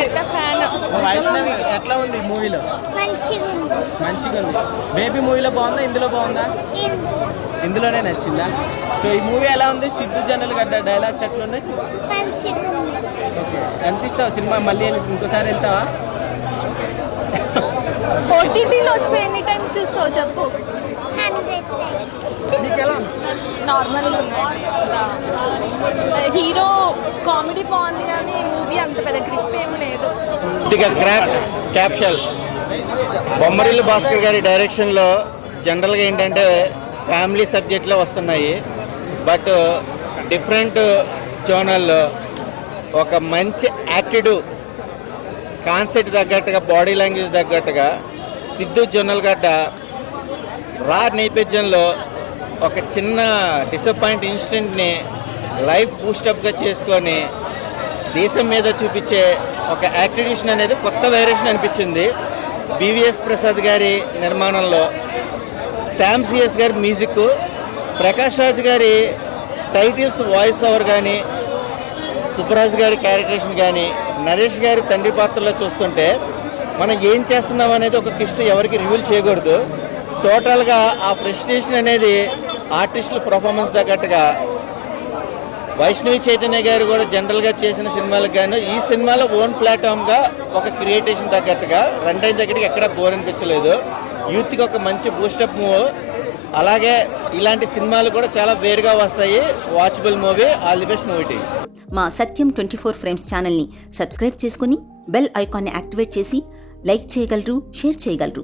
పెద్ద ఫ్యాన్. వైష్ణవి ఎట్లా ఉంది మూవీలో? మంచిగా ఉంది. బేబీ మూవీలో బాగుందా, ఇందులో బాగుందా? ఇందులోనే నచ్చిందా? సో ఈ మూవీ ఎలా ఉంది? సిద్ధు జనరల్ గడ్డ డైలాగ్స్ ఎట్లా ఉన్నాయి? ఎంత ఇస్తావు సినిమా? మళ్ళీ ఇంకోసారి వెళ్తావా? ఓటీటీలో వస్తే ఎన్ని టైమ్స్ చూస్తావు చెప్పు? నార్మల్ హీరో కామెడీ బాగుంది కానీ మూవీ అంత పెద్ద గ్రిప్ ఏం లేదు. క్యాప్షన్ బొమ్మరిల్లు భాస్కర్ గారి డైరెక్షన్లో జనరల్గా ఏంటంటే ఫ్యామిలీ సబ్జెక్ట్లో వస్తున్నాయి. బట్ డిఫరెంట్ జోనల్లో ఒక మంచి యాక్టివ్ కాన్సెప్ట్ తగ్గట్టుగా, బాడీ లాంగ్వేజ్ తగ్గట్టుగా సిద్ధు జొన్నలగడ్డ రా నేపథ్యంలో ఒక చిన్న డిసప్పాయింట్ ఇన్సిడెంట్ని లైఫ్ బూస్టప్గా చేసుకొని దేశం మీద చూపించే ఒక యాక్టివిషన్ అనేది కొత్త వేరియేషన్ అనిపించింది. బివిఎస్ ప్రసాద్ గారి నిర్మాణంలో, శామ్ సిఎస్ గారి మ్యూజిక్, ప్రకాష్ రాజ్ గారి టైటిల్స్ వాయిస్ ఓవర్ కానీ, సుబ్బరాజు గారి క్యారెక్టరేషన్ కానీ, నరేష్ గారి తండ్రి పాత్రలో చూస్తుంటే మనం ఏం చేస్తున్నాం అనేది ఒక కిస్ట్ ఎవరికి రివీల్ చేయకూడదు. టోటల్గా ఆ ప్రెస్టేషన్ అనేది ఆర్టిస్టుల పర్ఫార్మెన్స్ తగ్గట్టుగా వైష్ణవి చైతన్య గారు కూడా జనరల్గా చేసిన సినిమాలకు కానీ ఈ సినిమాలో ఓన్ ప్లాట్ఫామ్గా ఒక క్రియేటేషన్ తగ్గట్టుగా రన్ టైం దగ్గరికి ఎక్కడ బోర్ అనిపించలేదు. యూత్కి ఒక మంచి బూస్టప్ మూవ్. అలాగే ఇలాంటి సినిమాలు కూడా చాలా వేరుగా వస్తాయి. Watchable movie. All the best movie team. మా సత్యం 24 ఫ్రేమ్స్ ఛానల్ని సబ్స్క్రైబ్ చేసుకుని బెల్ ఐకాన్ని యాక్టివేట్ చేసి లైక్ చేయగలరు, షేర్ చేయగలరు.